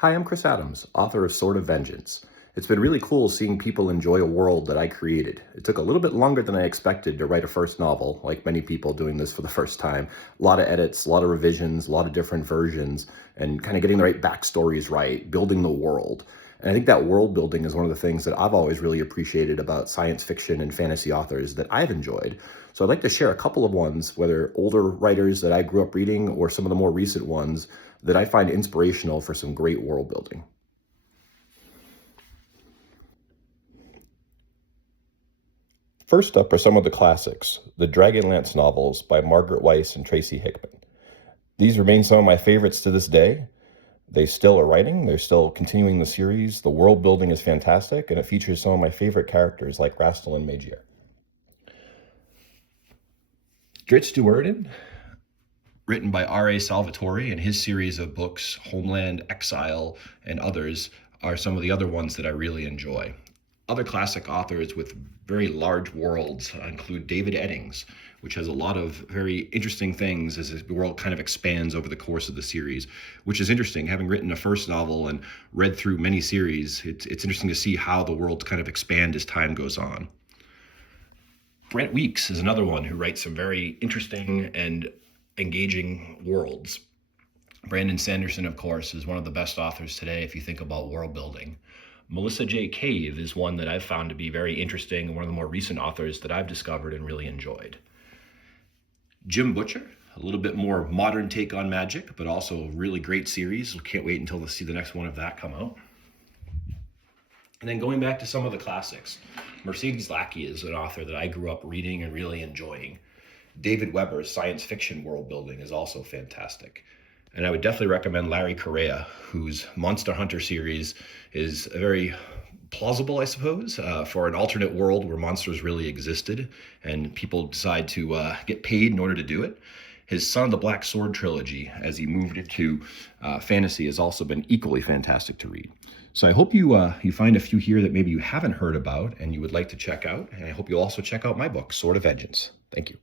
Hi, I'm Chris Adams, author of Sword of Vengeance. It's been really cool seeing people enjoy a world that I created. It took a little bit longer than I expected to write a first novel, like many people doing this for the first time. A lot of edits, a lot of revisions, a lot of different versions, and kind of getting the right backstories right, building the world. And I think that world building is one of the things that I've always really appreciated about science fiction and fantasy authors that I've enjoyed. So I'd like to share a couple of ones, whether older writers that I grew up reading or some of the more recent ones that I find inspirational for some great world building. First up are some of the classics, the Dragonlance novels by Margaret Weis and Tracy Hickman. These remain some of my favorites to this day. They still are writing, they're still continuing the series. The world building is fantastic, and it features some of my favorite characters like Rastal and Magier. Dritz Duerden, written by R.A. Salvatore, and his series of books, Homeland, Exile, and others, are some of the other ones that I really enjoy. Other classic authors with very large worlds include David Eddings, which has a lot of very interesting things as the world kind of expands over the course of the series, which is interesting. Having written a first novel and read through many series, it's interesting to see how the worlds kind of expand as time goes on. Brent Weeks is another one who writes some very interesting and engaging worlds. Brandon Sanderson, of course, is one of the best authors today if you think about world building. Melissa J. Cave is one that I've found to be very interesting and one of the more recent authors that I've discovered and really enjoyed. Jim Butcher, a little bit more modern take on magic, but also a really great series. We can't wait until to see the next one of that come out. And then going back to some of the classics, Mercedes Lackey is an author that I grew up reading and really enjoying. David Weber's science fiction world building is also fantastic. And I would definitely recommend Larry Correa, whose Monster Hunter series is very plausible, I suppose, for an alternate world where monsters really existed and people decide to get paid in order to do it. His Son of the Black Sword trilogy, as he moved into fantasy, has also been equally fantastic to read. So I hope you find a few here that maybe you haven't heard about and you would like to check out. And I hope you'll also check out my book, Sword of Vengeance. Thank you.